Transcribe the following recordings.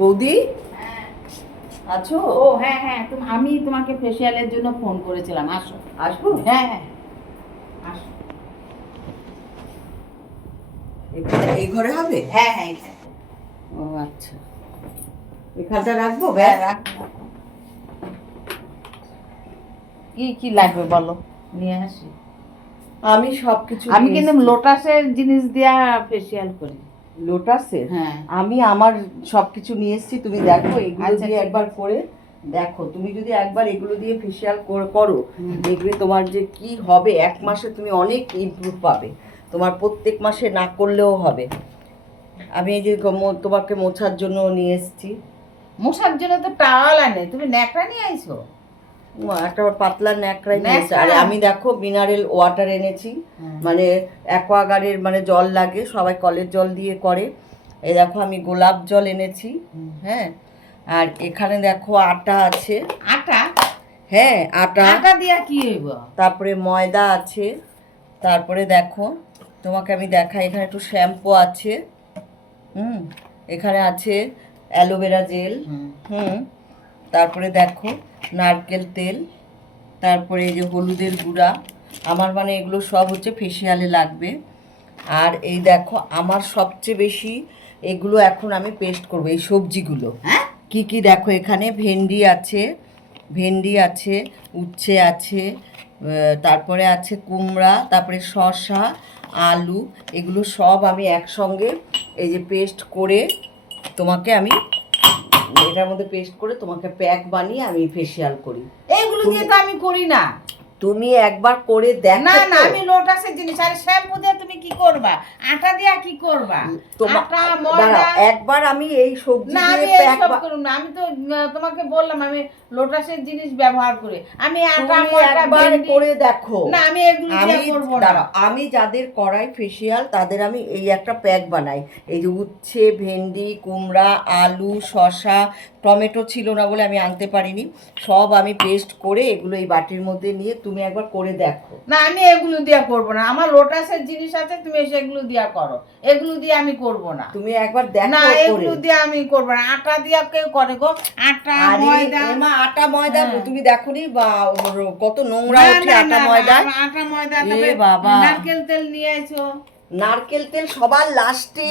বৌদি আছো? ও হ্যাঁ হ্যাঁ, আমি তোমাকে ফেসিয়ালের জন্য ফোন করেছিলাম। আসো। আসবো? হ্যাঁ হ্যাঁ, আসো। এই ঘরে হবে? হ্যাঁ হ্যাঁ, ও আচ্ছা, এখানটা রাখবো? হ্যাঁ রাখো রাখো। কি কি লাগবে বলো, নিয়ে আসি। আমি সবকিছু আমি কিন্তু লোটাসের জিনিস দিয়া ফেসিয়াল করি। লোটাসের? হ্যাঁ। আমি আমার সবকিছু নিয়ে এসেছি, তুমি দেখো এগুলো আচ্ছা, দিয়ে ঠিক একবার করে দেখো। তুমি যদি একবার এগুলো দিয়ে ফেসিয়াল করো, দেখবে তোমার যে কি হবে, 1 মাসে তুমি অনেক ইমপ্রুভ পাবে। তোমার প্রত্যেক মাসে না করলেও হবে। আমি এই যে তোমাকে মোছার জন্য নিয়ে এসেছি। মশার জন্য তো টাওয়াল আনে, তুমি ন্যাকড়া নিয়ে আইছো? একটা পাতলা ন্যাকড়াই নিয়েছি। আর ন্যাকড়া? আমি দেখো মিনারেল ওয়াটার এনেছি, মানে অ্যাকোয়াগার্ডের, মানে জল লাগে, সবাই কলের জল দিয়ে করে। এই দেখো আমি গোলাপ জল এনেছি। হ্যাঁ, আর এখানে দেখো আটা আছে। আটা? হ্যাঁ, আটা। আটা দিয়া কি হইব? তারপরে ময়দা আছে। তারপরে দেখো তোমাকে আমি দেখাই, এখানে একটু শ্যাম্পু আছে। এখানে আছে অ্যালোভেরা জেল। তারপরে দেখো নারকেল তেল। তারপরে এই যে হলুদের গুঁড়া। আমার মানে এগুলো সব হচ্ছে ফেসিয়ালে লাগবে। আর এই দেখো আমার সবচেয়ে বেশি এগুলো এখন আমি পেস্ট করবো, এই সবজিগুলো। হ্যাঁ, কি কি দেখো, এখানে ভেন্ডি আছে, উচ্ছে আছে, তারপরে আছে কুমড়া, তারপরে শসা, আলু। এগুলো সব আমি একসঙ্গে এই যে পেস্ট করে তোমাকে আমি এটার মধ্যে পেস্ট করে তোমাকে প্যাক বানিয়ে আমি ফেসিয়াল করি। এইগুলো দিয়ে তো আমি করি না। তুমি একবার করে দেখো। না না, আমি লোটাসের জিনিস। আর শ্যাম্পু দিয়ে তুমি কি করবা? আটা দিয়ে কি করবা? আটা ময়দা। একবার আমি এই সবজি না, আমি দিয়ে এইসব করব না। আমি তো তোমাকে বললাম আমি লোটাসের জিনিস ব্যবহার করি। আমি আটা ময়দা একবার করে দেখো। না, আমি এগুলো দিয়ে করব না। আমি যাদের করাই ফেসিয়াল তাদের আমি এই একটা প্যাক বানাই। এই যে উচ্ছে, ভেন্ডি, কুমড়া, আলু, শসা, টমেটো ছিল না বলে আমি আনতে পারিনি, সব আমি পেস্ট করে এগুলো এই বাটির মধ্যে নিয়ে তুমি একবার করে দেখো। না, আমি এগুলো দিয়ে করব না। আমার লোটাসের জিনিস আছে, তুমি সেগুলো দিয়ে করো। এগুলো দিয়ে আমি করব না। তুমি একবার দেখো। না, এগুলো দিয়ে আমি করব না। আটা দিয়ে কেউ করে গো? আটা ময়দা। আটা ময়দা তুমি দেখোনি বা কত নোংরা ওঠে আটা ময়দা। আটা ময়দা, বাবা, নারকেল তেল নিয়ে আইছো। নারকেল তেল সবার লাস্টে,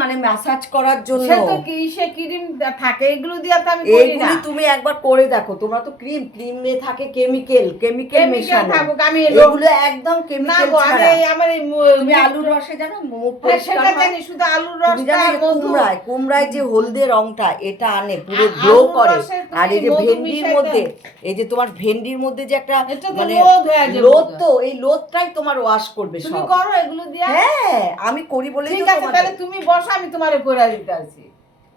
মানে ম্যাসাজ করার জন্য। সে তো কিসে ক্রিম থাকে, এগুলো দিয়ে তো আমি করি না। তুমি একবার করে দেখো। তোমরা তো ক্রিমে থাকে কেমিক্যাল মেশানো। থাকুক, আমি এগুলো একদম কেমিক্যাল ছাড়া। আমার এই তুমি আলুর রসে জানো মুখ পরিষ্কার সেটা হয়? জানি, শুধু আলুর রসটা আর মধু। কুমড়ায় যে হলদে রংটা এটা আনে, পুরো গ্লো করে। আর এই যে ভেন্ডির মধ্যে, এই যে তোমার ভেন্ডির মধ্যে যে একটা মানে লোদ, তো এই লোদটাই তোমার ওয়াশ করবে সব। তুমি করো এগুলো দিয়া? হ্যাঁ, আমি করি বলেই তো। ঠিক আছে, তাহলে তুমি বসো, আমি তোমারে করে দিতেছি।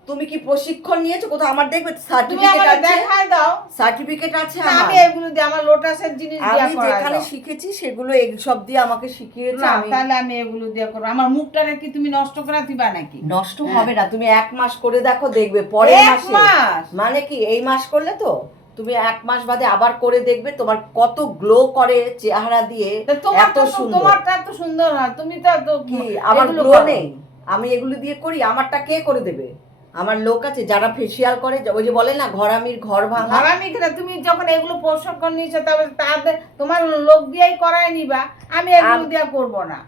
তুমি কি প্রশিক্ষণ নিয়েছো কোথাও? আমার দেখবে সার্টিফিকেট আছে, দেখায় দাও। সার্টিফিকেট আছে আমার। আমি এগুলো দিয়ে, আমার লোটাসের জিনিস দিয়ে আমি যেখানে শিখেছি সেগুলো এই সব দিয়ে আমাকে শিখিয়েছে। তাহলে আমি এগুলো দিয়ে করব। আমার মুখটারে কি তুমি নষ্ট করে দিবা নাকি? নষ্ট হবে না, তুমি 1 মাস করে দেখো, দেখবে পরের মাসে। মানে কি, এই মাস করলে তো তুমি 1 মাস বাদে আবার করে দেখবে তোমার কত গ্লো করে চেহারা দিয়ে। এত সুন্দর, তোমারটা এত সুন্দর হয়। তুমি তো কি আমার গ্লো নেই? আমি এগুলো দিয়ে করি, আমারটা কে করে দেবে? আমার লোক আছে যারা ফেসিয়াল করে, ওই যে বলে না ঘরামির ঘর ভাঙা। ঘরামি কিনা? তুমি যখন এগুলো প্রশিক্ষণ নিয়েছো তবে তাদের তোমার লোক দিয়েই করায় নিবা। আমি এগুলো দিয়ে করব না।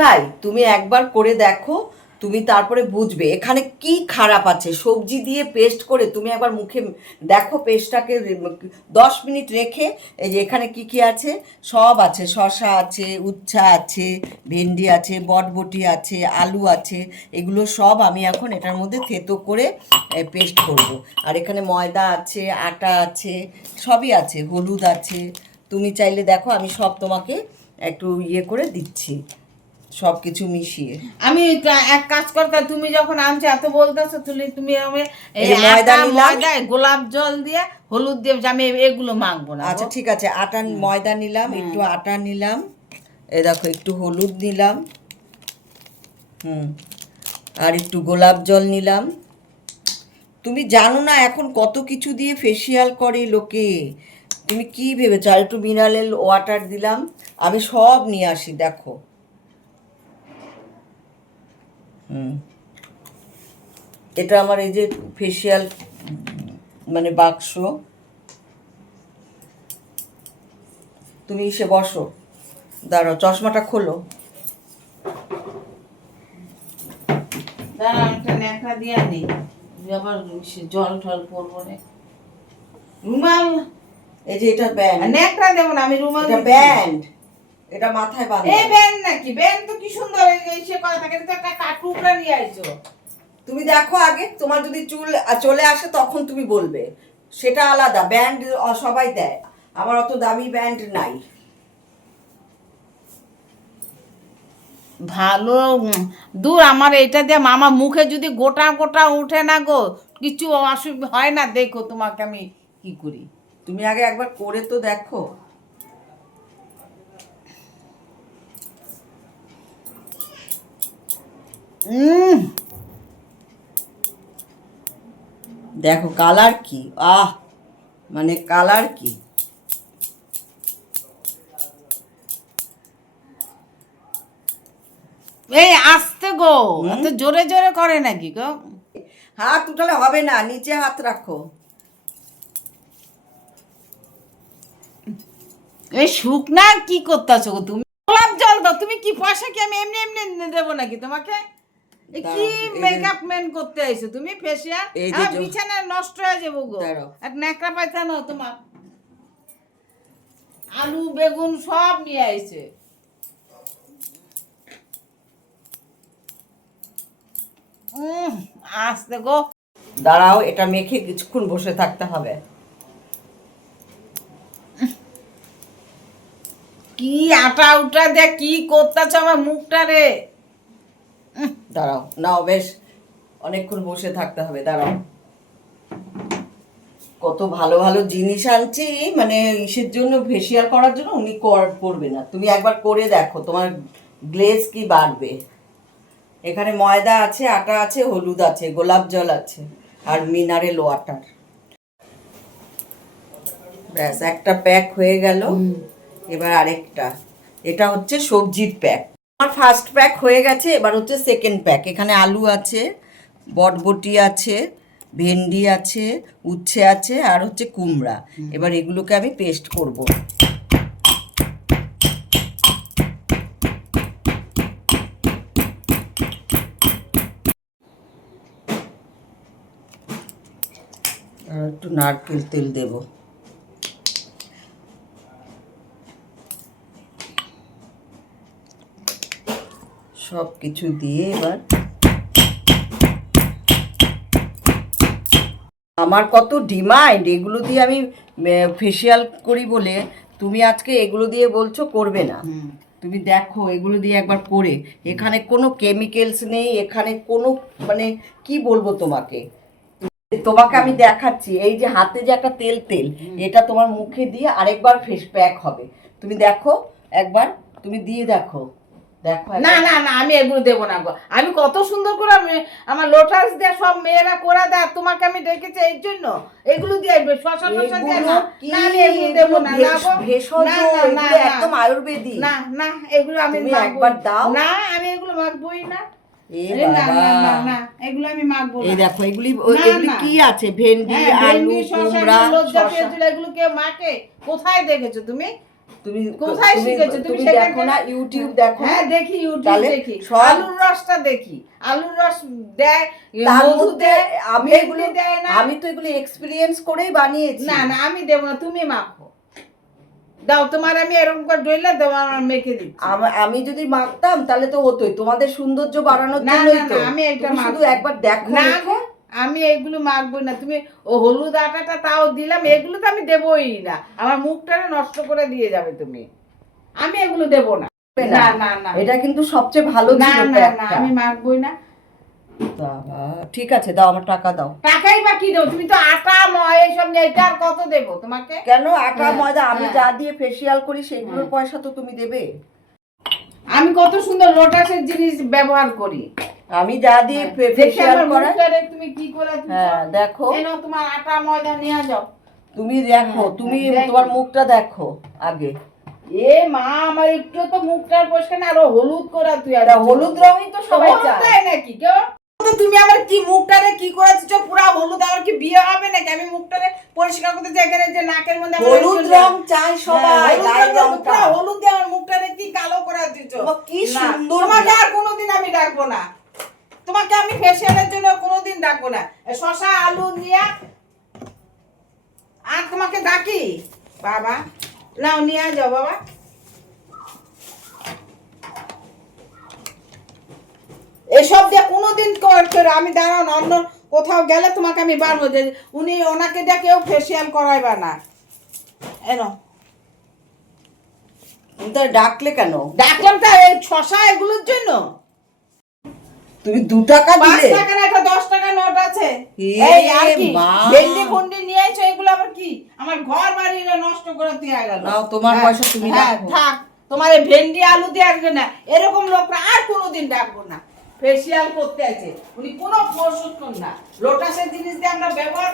ভাই, তুমি একবার করে দেখো, তুমি তারপরে বুঝবে এখানে কি খারাপ আছে। সবজি দিয়ে পেস্ট করে তুমি একবার মুখে দেখো, পেস্টটাকে 10 মিনিট রেখে, এই যে এখানে কি কি আছে সব আছে। শসা আছে, উচ্ছা আছে, ভেন্ডি আছে, বটবটি আছে, আলু আছে। এগুলো সব আমি এখন এটার মধ্যে থেতো করে পেস্ট করব। আর এখানে ময়দা আছে, আটা আছে, সবই আছে, হলুদ আছে। তুমি চাইলে দেখো, আমি সব তোমাকে একটু ইয়ে করে দিচ্ছি, সব কিছু মিশিয়ে। আমি এক কাজ করতে, তুমি যখন আনছো এত বলতেছো, তুমি ময়দা নিলাম, গোলাপ জল দিয়ে হলুদ দিয়ে, আমি এগুলো মাখবো না। আচ্ছা ঠিক আছে, আটা ময়দা নিলাম, একটু আটা নিলাম, এই দেখো একটু হলুদ নিলাম, আর একটু গোলাপ জল নিলাম। তুমি জানো না এখন কত কিছু দিয়ে ফেসিয়াল করে লোকে, তুমি কি ভেবেছো? আর একটু মিনারেল ওয়াটার দিলাম। আমি সব নিয়ে আসি দেখো। এটা আমার এই যে ফেসিয়াল মানে বাক্স। তুমি এসে বসো, দাঁড়াও, চশমাটা খোলো। দাঁড়া, একটা ন্যাকড়া দিয়ে আনি, আবার জল টল পরবো না। রুমাল, এই যে এটা ব্যান্ড। ন্যাকড়া দেবো না, আমি রুমাল এটা দিচ্ছি। ব্যান্ড, এটা মাথায় বাঁধা। এই ব্যান্ড নাকি? ব্যান্ড তো কি সুন্দর, এই সে কথা থাকে তো, একটা কাটুকরা নিয়ে আইছো। তুমি দেখো আগে, তোমার যদি চুল চলে আসে তখন তুমি বলবে, সেটা আলাদা। ব্যান্ড সবাই দেয়, আমার অত দামি ব্যান্ড নাই। ভালো দূর, আমার এটা দিয়ে মামা মুখে যদি গোটা গোটা উঠে না গো, কিছু অসুবিধা হয় না। দেখো তোমাকে আমি কি করি। তুমি আগে একবার করে তো দেখো। দেখো কালার কি, মানে কালার কি। এই আস্তে গো, এত জোরে জোরে করে নাকি গো? হাত উঠালে হবে না, নিচে হাত রাখো। এই শুকনা কি করতেছো গো তুমি? গোলাপ জল দাও। তুমি কি পয়সা কি আমি এমনি এমনি দেবো নাকি তোমাকে? এই কি মেকআপ ম্যান করতে আইছো তুমি? ফেসিয়াল বিছানা নষ্ট হয়ে যাবো গো। এক ন্যাকড়া পাইতা না তোমার, আলু বেগুন সব নিয়ে আইছে। আস্তে গো, দাঁড়াও, এটা মেখে কিছুক্ষণ বসে থাকতে হবে। কি আটা উটা দিয়ে কি করতেছ আমার মুখটা রে? দাঁড়াও, নাও, বেশ অনেকক্ষণ বসে থাকতে হবে। দাঁড়াও, কত ভালো ভালো জিনিস আনছি, মানে ইসের জন্য, ফেসিয়াল করার জন্য। উনি করবে না, তুমি একবার করে দেখো, তোমার গ্লেজ কি বাড়বে। এখানে ময়দা আছে, আটা আছে, হলুদ আছে, গোলাপ জল আছে, আর মিনারেল ওয়াটার। ব্যাস, একটা প্যাক হয়ে গেল। এবার আরেকটা, এটা হচ্ছে সবজির প্যাক। আমার ফার্স্ট প্যাক হয়ে গেছে, এবার হচ্ছে সেকেন্ড প্যাক। এখানে আলু আছে, বটবটি আছে, ভেন্ডি আছে, উচ্ছে আছে, আর হচ্ছে কুমড়া। এবার এগুলোকে আমি পেস্ট করব। আর একটু নারকেল তেল দেব। সব কিছু দিয়ে এবার, আমার কত ডিমান্ড, এগুলো দিয়ে আমি ফেসিয়াল করি বলে তুমি আজকে এগুলো দিয়ে বলছো করবে না। তুমি দেখো এগুলো দিয়ে একবার করে, এখানে কোনো কেমিক্যালস নেই, এখানে কোনো, মানে কি বলবো তোমাকে, তোমাকে আমি দেখাচ্ছি। এই যে হাতে যে একটা তেল তেল, এটা তোমার মুখে দিয়ে আরেকবার ফেস প্যাক হবে। তুমি দেখো একবার, তুমি দিয়ে দেখো। দেখো না না না, আমি এগুলো দেবো না গো। আমি কত সুন্দর করে আমার লোটাস দিয়ে সব মেয়েরা করে দেয়, তোমাকে আমি ডেকেছি এই জন্য। এগুলো দিয়ে শশা টশা দিয়ে না, না আমি এগুলো দেবো না। না গো, না না না, একদম আয়ুর্বেদিক। না না, এগুলো আমি একবার দাও না, আমি এগুলো মাখবোই না। এই না বাবা, না না না, এগুলো আমি মাখবো না। এই দেখো এগুলি, না, এগুলি না। কি আছে, ভেন্ডি, আলু, কুমড়া, শসা। এগুলো কে মাখে? কোথায় দেখেছো তুমি? তুমি কোথায় শিখেছো তুমি? দেখো না, ইউটিউব দেখো। হ্যাঁ দেখি, ইউটিউব তাহলে দেখি। সব- আলুর রসটা দেখি, আলুর রস দেয়, তার মধু মধ্যে দেয়, আমি ভেন্ডি এগুলো, দেয় না। আমি তো এগুলো এক্সপেরিয়েন্স করেই বানিয়েছি। না না, আমি দেবো না, তুমি মাখো। দাও, তোমার আমি এরকম করে ডইলে দেবো, আমার মেখে দিচ্ছি। আমি যদি মাখতাম তাহলে তো হতোই, তোমাদের সৌন্দর্য বাড়ানোর না জন্যই না তো। না, আমি এটা তুমি শুধু মাখবো একবার দেখো। না মেখে। গো, আমি এগুলো মাখবো না। তুমি ও হলুদ আটাটা তাও দিলাম, এগুলো তো আমি দেবোই না। আমার মুখটা নষ্ট করে দিয়ে যাবে তুমি। আমি এগুলো দেবো না। না না না, এটা কিন্তু সবচেয়ে ভালো না ছিল না প্যাকটা। না, আমি মাখবোই না। বাবা, ঠিক আছে, দাও, আমার টাকা দাও। টাকাই বা কি দেবো? তুমি তো আটা ময় এসব নিয়ে, এটা আর কত দেবো তোমাকে? কেন আটা হ্যাঁ, ময়দা, আমি হ্যাঁ। যা দিয়ে ফেসিয়াল করি সেগুলোর পয়সা তো তুমি দেবে। আমি কত সুন্দর লোটাসের জিনিস ব্যবহার করি। আমি যা দিয়ে দেখি ফেসিয়াল আমার করাই। মুখটারে তুমি কি করে দিছো? হ্যাঁ দেখো, এনো তোমার আটা ময়দা নিয়ে যাও। তুমি দেখো, তুমি দেখি। তোমার মুখটা দেখো আগে। এ মা, আমার একটু তো মুখটার পরিষ্কার না, আরো হলুদ করা তুই। আর তা হলুদ রঙই তো সবাই চায়। তাই নাকি কেউ? তো তুমি আমার কি মুখটারে কি করেছো পুরা হলুদ, আমার কি বিয়ে হবে নাকি? আমি মুখটারে পরিষ্কার করতে চাই কেন, যে নাকের মধ্যে আমার হলুদ রং চাই সবাই, গায়ের রংটা পুরা হলুদ দিয়ে আমার মুখটারে কি কালো করে দিছো। কি না, সুন্দর। তোমাকে আর কোনোদিন আমি ডাকবো না, তোমাকে আমি ফেসিয়ালের জন্য কোনোদিন ডাকবো না। শশা আলু নিয়ে আর তোমাকে ডাকি বাবা, নাও নিয়ে যাও বাবা। এসব দিয়ে কোনোদিন করে আমি দাঁড়াও না, অন্য কোথাও গেলে তোমাকে আমি বারবো যে উনি ওনাকে দিয়ে কেউ ফেসিয়াল করাইবা না। এনো তুমি তো ডাকলে কেন? ডাকলাম তো এই শশা এগুলোর জন্য। তুমি 2 টাকা 5 দিলে? টাকার একটা 10 টাকা নোট আছে। এ এই আর কি মা। ভেন্ডি ফন্ডি নিয়ে এসো, এগুলো আবার কি আমার ঘর বাড়ি নষ্ট করে দিয়ে গেল। নাও, তোমার পয়সা তুমি হ্যাঁ রাখো। থাক, তোমার এই ভেন্ডি আলু দিয়ে আসবে না, এরকম লোকরা আর কোনোদিন ডাকবো না। ফেসিয়াল করতে আছে উনি কোনো প্রশিক্ষণ না, লোটাসের জিনিস দিয়ে আমরা ব্যবহার